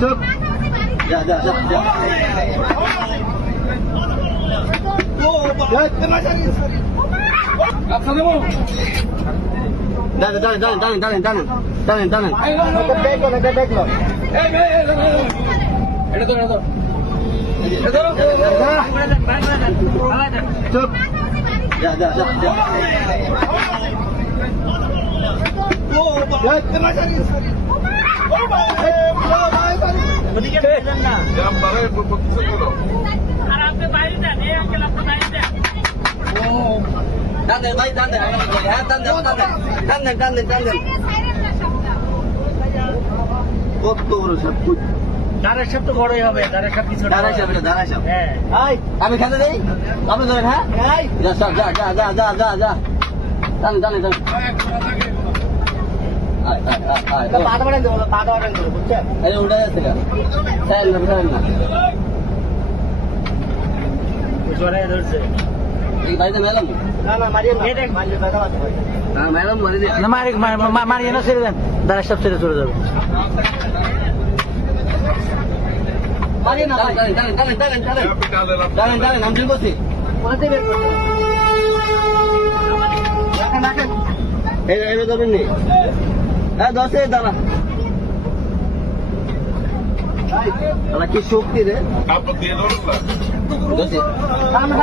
চুপ যা যা যা যা চুপ যা যা যা যা টানেন ভাই টানেন হ্যাঁ টানেন টানেন কত বড় সব দাঁড়ার সব তো বড়ই হবে, দাঁড়ার সব কিছু দাঁড়াই সাহেব দাঁড়াই সাহেব হ্যাঁ আমি খেতে দেই আপনি ধরেন হ্যাঁ যা সব যা যা যা যা যা যা টানেন পাটা বাড়ান দেবো, পাটা বাড়ান দেবো, বুঝছেন? আরে উঠে যাচ্ছে না না জোরে ধরছে। এই বাড়িতে মেলাম না না মারিয়ে না, মারলে ব্যথা পাচ্ছে ভাই। হ্যাঁ মেলাম মারি দে না মারিয়ে না, ছেড়ে দেন, দাঁড়ার সব ছেড়ে চলে যাবে। মারিয়ে না ভাই। টানেন আমি ঠিক করছি কোথাতে বের করছে? রাখেন। এই ধরুন নি হ্যাঁ 10 দাঁড়া কি শক্তি রে আপনার দিয়ে ধরুন না। দোষে সামনে